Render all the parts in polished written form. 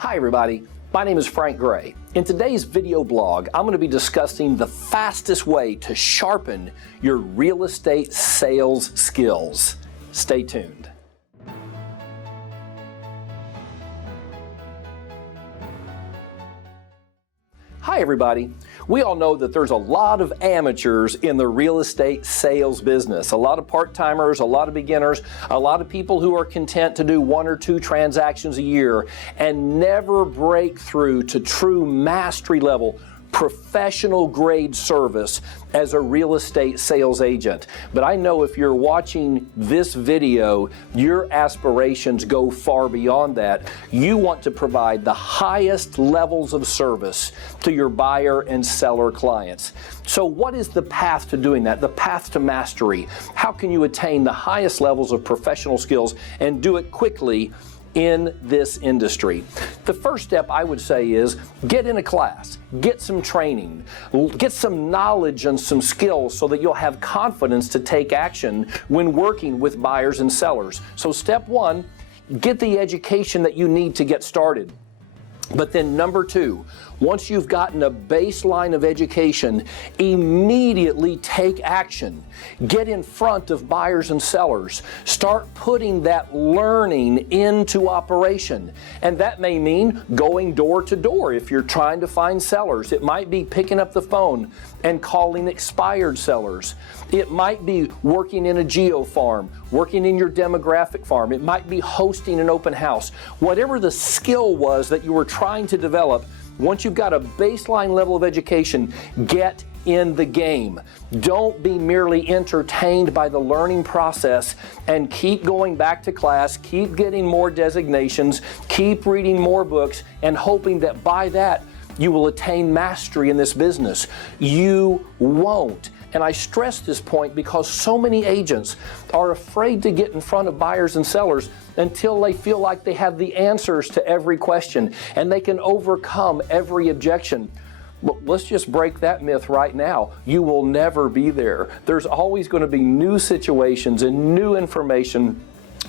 Hi everybody, my name is Frank Gray. In today's video blog, I'm going to be discussing the fastest way to sharpen your real estate sales skills. Stay tuned. Hi everybody. We all know that there's a lot of amateurs in the real estate sales business. A lot of part-timers, a lot of beginners, a lot of people who are content to do 1 or 2 transactions a year and never break through to true mastery level professional grade service as a real estate sales agent. But I know if you're watching this video, your aspirations go far beyond that. You want to provide the highest levels of service to your buyer and seller clients. So what is the path to doing that? The path to mastery. How can you attain the highest levels of professional skills and do it quickly in this industry? The first step I would say is get in a class, get some training, get some knowledge and some skills so that you'll have confidence to take action when working with buyers and sellers. So step 1, get the education that you need to get started. But then number 2, once you've gotten a baseline of education, immediately take action. Get in front of buyers and sellers. Start putting that learning into operation. And that may mean going door to door if you're trying to find sellers. It might be picking up the phone and calling expired sellers. It might be working in a geo farm, working in your demographic farm. It might be hosting an open house. Whatever the skill was that you were trying to develop, once you've got a baseline level of education, get in the game. Don't be merely entertained by the learning process and keep going back to class, keep getting more designations, keep reading more books, and hoping that by that you will attain mastery in this business. You won't. And I stress this point because so many agents are afraid to get in front of buyers and sellers until they feel like they have the answers to every question and they can overcome every objection. Well, let's just break that myth right now. You will never be there. There's always going to be new situations and new information,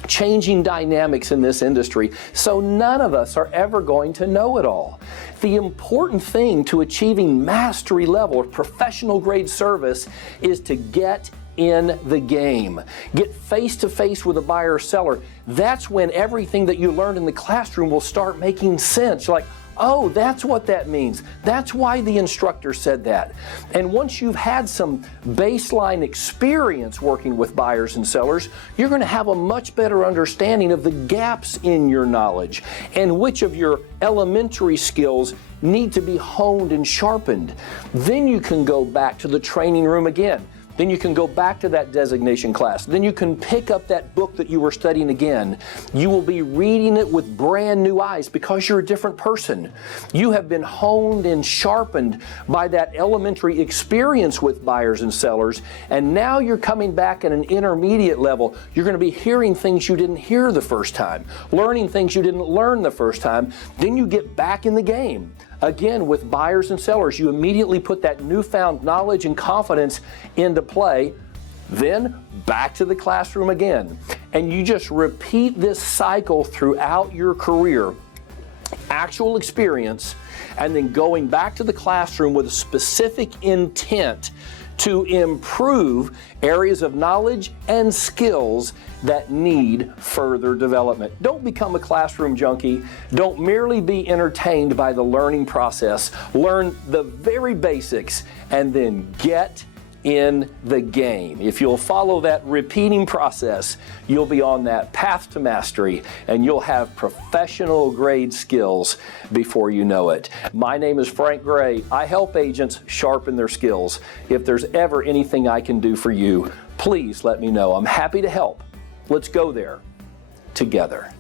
changing dynamics in this industry, so none of us are ever going to know it all. The important thing to achieving mastery level of professional grade service is to get in the game. Get face to face with a buyer or seller. That's when everything that you learned in the classroom will start making sense. You're like, oh, that's what that means. That's why the instructor said that. And once you've had some baseline experience working with buyers and sellers, you're going to have a much better understanding of the gaps in your knowledge and which of your elementary skills need to be honed and sharpened. Then you can go back to the training room again. Then you can go back to that designation class. Then you can pick up that book that you were studying again. You will be reading it with brand new eyes because you're a different person. You have been honed and sharpened by that elementary experience with buyers and sellers, and now you're coming back at an intermediate level. You're going to be hearing things you didn't hear the first time, learning things you didn't learn the first time. Then you get back in the game. Again, with buyers and sellers, you immediately put that newfound knowledge and confidence into play, then back to the classroom again. And you just repeat this cycle throughout your career. Actual experience, and then going back to the classroom with a specific intent to improve areas of knowledge and skills that need further development. Don't become a classroom junkie. Don't merely be entertained by the learning process. Learn the very basics and then get in the game. If you'll follow that repeating process, you'll be on that path to mastery and you'll have professional grade skills before you know it. My name is Frank Gray. I help agents sharpen their skills. If there's ever anything I can do for you, please let me know. I'm happy to help. Let's go there together.